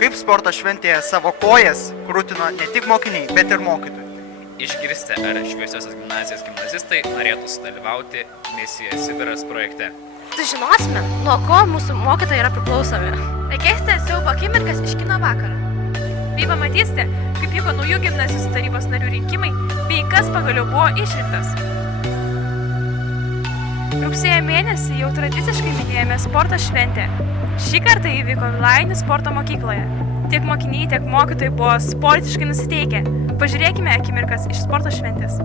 kaip sporto šventėje savo kojas krūtino ne tik mokiniai, bet ir mokytojai. Išgirsti, ar Šviesiosios gimnazijos gimnazistai norėtų sudalyvauti Misija Sibiras projekte. Sužinosime, nuo ko mūsų mokytojai yra priklausomi. Reikėsite siaubo akimirkas iš kino vakaro. Bei pamatysite, kaip vyko naujų gimnazijos tarybos narių rinkimai, bei kas pagaliau buvo išrinktas. Rugsėjo mėnesį jau tradiciškai minėjome sporto šventę. Šį kartą įvyko Vilainių sporto mokykloje. Tiek mokiniai, tiek mokytojai buvo sportiškai nusiteikę. Pažiūrėkime akimirkas iš sporto šventės.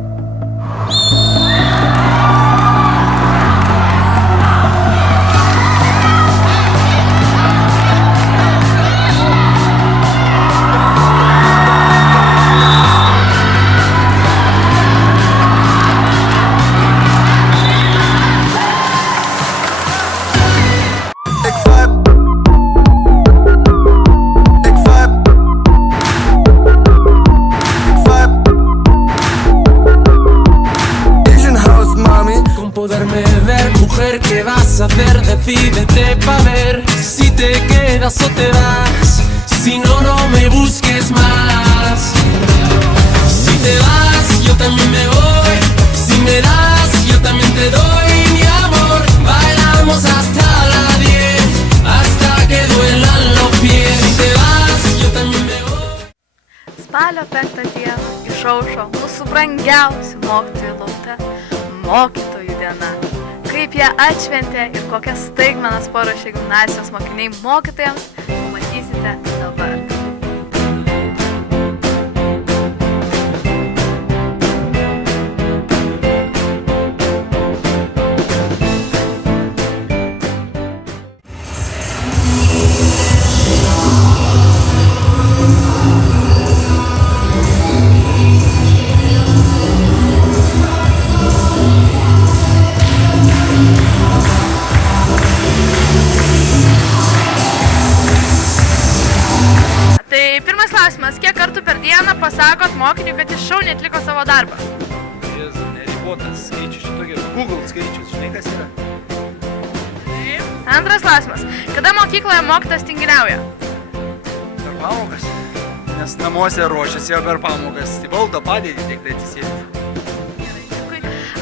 Poderme ver, mujer, ¿qué vas a hacer? Decídete pa' ver si te quedas o te vas. Si no, no me busques más. Si te vas, yo también me voy. Si me das, yo también te doy mi amor. Bailamos hasta las 10, hasta que duelan los pies. Si te vas, yo también me voy. Spalio 5 dieną išaušo mūsų brangiausi mokytojų lauke mokytojų diena. Kaip jie atšventė ir kokias staigmenas paruošė gimnazijos mokiniai mokytojams, pamatysite dabar. Kiek kartų per dieną pasakot mokiniui, kad jis šauniai atliko savo darbą? Jis neribotas skaičius, šitokia Google skaičius, žinai kas yra? Antras klausimas. Kada mokykloje mokytojas tinginiauja? Per pamokas, nes namuose ruošiasi jau per pamokas, tai valdo padėtį, tik tai atsisėdė.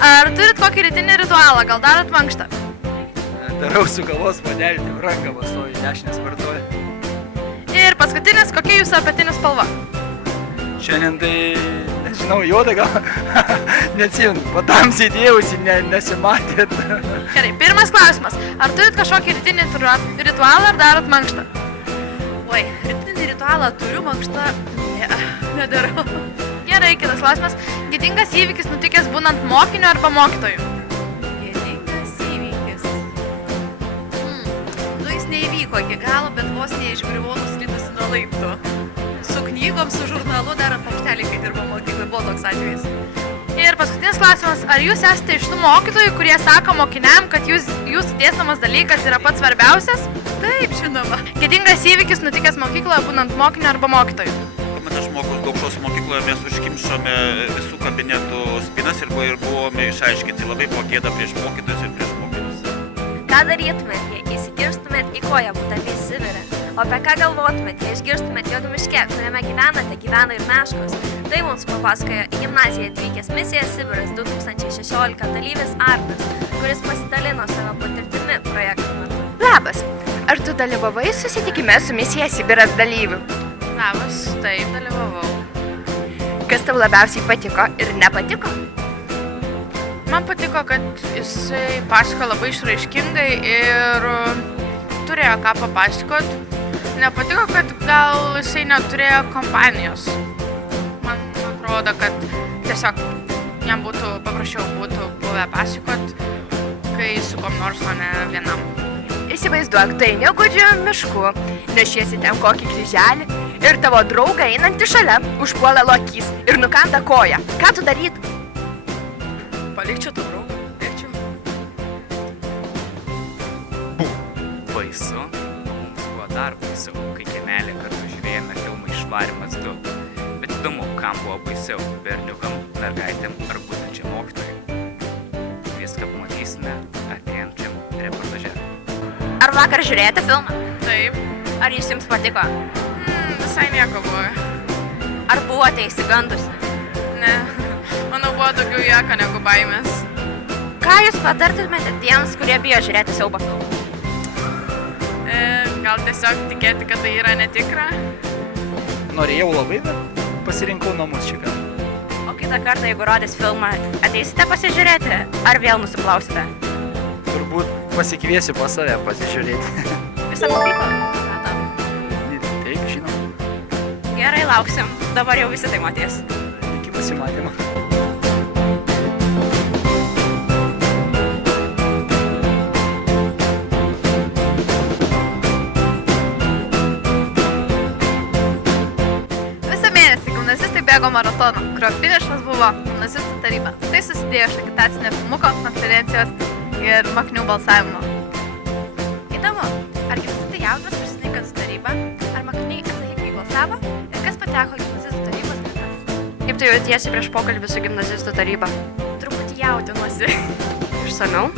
Ar turit kokį rytinį ritualą, gal darot mankštą? Darau su kavos puodelį, tik ranką pastoju, dešinę spartuoju. Ir paskutinis, kokia jūsų apatinė spalva? Šiandien tai, nežinau, juoda gal, neatsimenu, patamsiai dėjausi, nesimatėt. Gerai, pirmas klausimas. Ar turit kažkokį rytinį ritualą ar darot mankštą? Oi, rytinį ritualą turiu, mankštą nedarau. Gerai, kitas klausimas. Gėdingas įvykis nutikęs būnant mokiniu arba mokytoju? Gėdingas įvykis. Jis neįvyko iki galo, bet vos neišgriuvau nuslydusi nuo laiptų. Su knygom, su žurnalu dar ant paukštelį, kai dirbo mokyklai, buvo toks atvejis. Ir paskutinis klausimas. Ar jūs esate iš tų mokytojų, kurie sako mokiniam, kad jūsų dėstomas dalykas yra pats svarbiausias? Taip, žinoma. Gėdingas įvykis nutikęs mokykloje būnant mokiniu arba mokytoju? Kuomet aš mokaus Daukšos mokykloje, mes užkimšome visų kabinetų spynas ir buvome išaiškinti. Labai buvo gėda prieš mokytojus ir prieš mokinius. Ką darytumėt, jei įsikirstumėt į koją būdami Sibire? O apie ką galvotumėt, jei išgirstumėt, jog miške, kuriame gyvenate, gyvena ir meškos? Tai mums papasakojo į gimnaziją atvykęs Misija Sibiras 2016 dalyvis Arnas, kuris pasidalino savo patirtimi projekto metu. Labas, ar tu dalyvavai susitikime su Misija Sibiras dalyviu? Labas, taip, dalyvavau. Kas tau labiausiai patiko ir nepatiko? Man patiko, kad jisai pasako labai išraiškingai ir turėjo ką papasakot. Nepatiko, kad gal jisai neturėjo kompanijos. Man atrodo, kad tiesiog jam būtų paprasčiau buvę pasakot, kai su kom nors, o ne vienam. Įsivaizduok, tai negudžiu mišku, nešiesi ten kokį kryželį ir tavo draugą einantį šalia užpuola lokys ir nukanda koją. Ką tu darytum? Palikčiau tą draugą, bėgčiau. Baisu. Mums buvo dar baisiau, kai kiemelė kartu žiūrėjome filmą Išvarymas 2. Bet įdomu, kam buvo baisiau - berniukam, mergaitėm ar būtent mokytojui. Viską pamatysime artėjančiam reportaže. Ar vakar žiūrėjote filmą? Taip. Ar jis jums patiko? visai nieko buvo. Ar buvote įsigandusi? Ne, manau, buvo daugiau juoko negu baimės. Ką jūs patartumėte tiems, kurie bijo žiūrėti siaubo filmų? Gal tiesiog tikėti, kad tai yra netikra. Norėjau labai, bet pasirinkau namus šį kartą. O kitą kartą, jeigu rodys filmą, ateisite pasižiūrėti, ar vėl nusiplausite? Turbūt pasikviesiu pas save pasižiūrėti. Visą mokyklą? Taip, žinoma. Gerai, lauksim. Dabar jau visi tai matys. Iki pasimatymo. Visą mėnesį gimnazistai bėgo maratoną, kurio finišas buvo gimnazistų taryba. Tai susidėjo iš agitacinio filmuko, konferencijos ir mokinių balsavimo. Įdomu, ar gimnazistai jaunas prisininkat su taryba, ar mokiniai atsakingai balsavo ir kas pateko gimnazistų tarybos gretas? Kaip tu jautiesi prieš pokalbį su gimnazistų taryba? Truputį jaudinuosi. Išsamiau?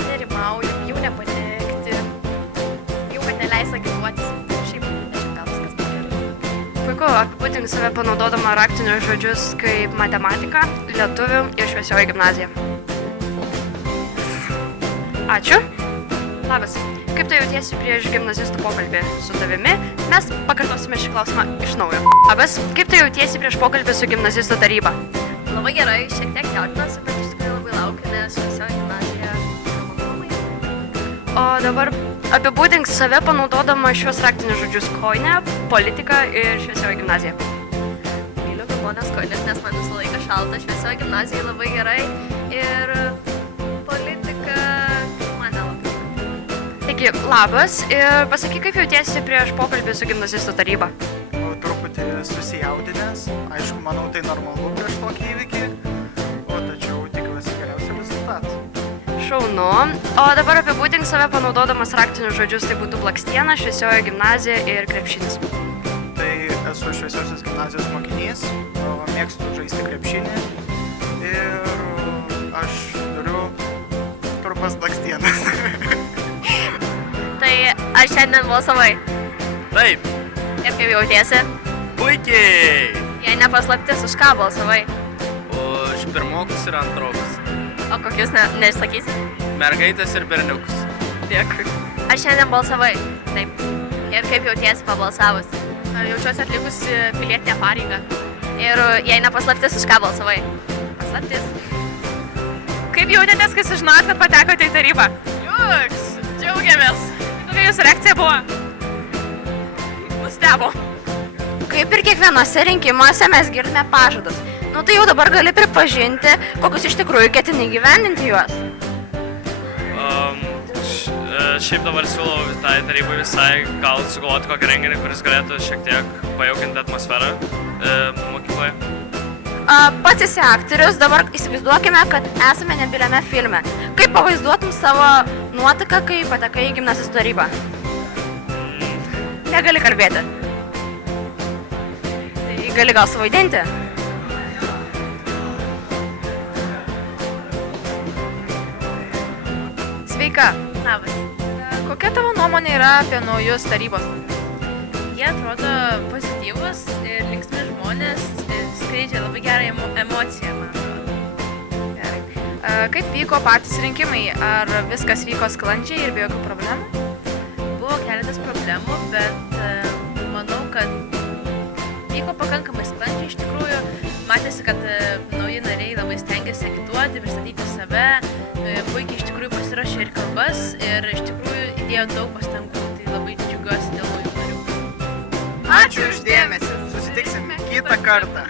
Nerimauju, jau nepatikti, jau kad neleis agituotis. Šiaip, nežinau, gal viskas bus gerai. Puiku, apibūdink save panaudodama raktinius žodžius kaip matematika, lietuvių ir šviesioji gimnazija. Ačiū. Labas. Kaip tu jautiesi prieš gimnazistų pokalbį su tavimi? Mes pakartosime šį klausimą iš naujo. Labas. Kaip tu jautiesi prieš pokalbį su gimnazistų taryba? Labai gerai, šiek tiek jaudinuosi, bet iš tikrųjų labai laukiu, nes šviesioji gimnazija yra malonumai. O dabar apibūdink save panaudodama šiuos raktinius žodžius kojinė, politika ir šviesioji gimnazija. Myliu žmonės kojines, nes man visą laiką šalta, šviesioji gimnazija labai gerai ir politika man nelabai. Taigi, labas ir pasakyk, kaip jautiesi prieš pokalbį su gimnazistų taryba. Truputį susijaudinęs, aišku, manau, tai normalu prieš tokį įvykį, o tačiau tikiuosi geriausių rezultatų. Šaunu. O dabar apibūdink save panaudodamas raktinius žodžius, tai būtų blakstiena, šviesioji gimnazija ir krepšinis. Tai esu šviesiosios gimnazijos mokinys, mėgstu žaisti krepšinį ir aš turiu trumpas blakstienas. Tai ar šiandien balsavai? Taip, Ir kaip jautiesi? puikiai. Jei nepaslaptis, už ką balsavai? Už pirmokus ir antrokus. O kokius nesakysi? Mergaitės ir berniukus. Dėkui. Ar šiandien balsavai? Taip. Ir kaip jautiesi pabalsavus? Jaučiuosi atlikusi pilietinę pareigą. Ir jei nepaslaptis, už ką balsavai? Paslaptis. Kaip jautėtės, kai sužinojot, kad patekote į tarybą? Juks, džiaugiamės. Kokia jūsų reakcija buvo? Nustebo. Kaip ir kiekvienose rinkimuose mes girdime pažadus. Nu tai jau dabar gali pripažinti, kokius iš tikrųjų ketini gyvendinti juos. Šiaip dabar siūlau tai tarybai visai gal sugalvoti kokį renginį, kuris galėtų šiek tiek pajaukinti atmosferą mokykloje. Pats esi aktorius, dabar įsivaizduokime, kad esame nebyliame filme. Kaip pavaizduotum savo nuotaiką, kai patekai į gimnazistų tarybą? Negali kalbėti. Tai gali gal suvaidinti? Sveika. Labas. Kokia tavo nuomonė yra apie naujus tarybos? Jie atrodo pozityvus ir linksmi žmonės, skleidžia labai gerą emociją, man atrodo. Gerai. Kaip vyko patys rinkimai? Ar viskas vyko sklandžiai ir be jokių problemų? Buvo keletas problemų, bet manau, kad vyko pakankamai sklandžiai. Iš tikrųjų, matėsi, kad nauji nariai labai stengiasi agituoti, pristatyti save, puikiai iš tikrųjų pasiruošė ir kalbas ir iš tikrųjų įdėjo daug pastangų, tai labai džiaugiuosi dėl naujų narių. Ačiū už dėmesį, susitiksim kitą kartą.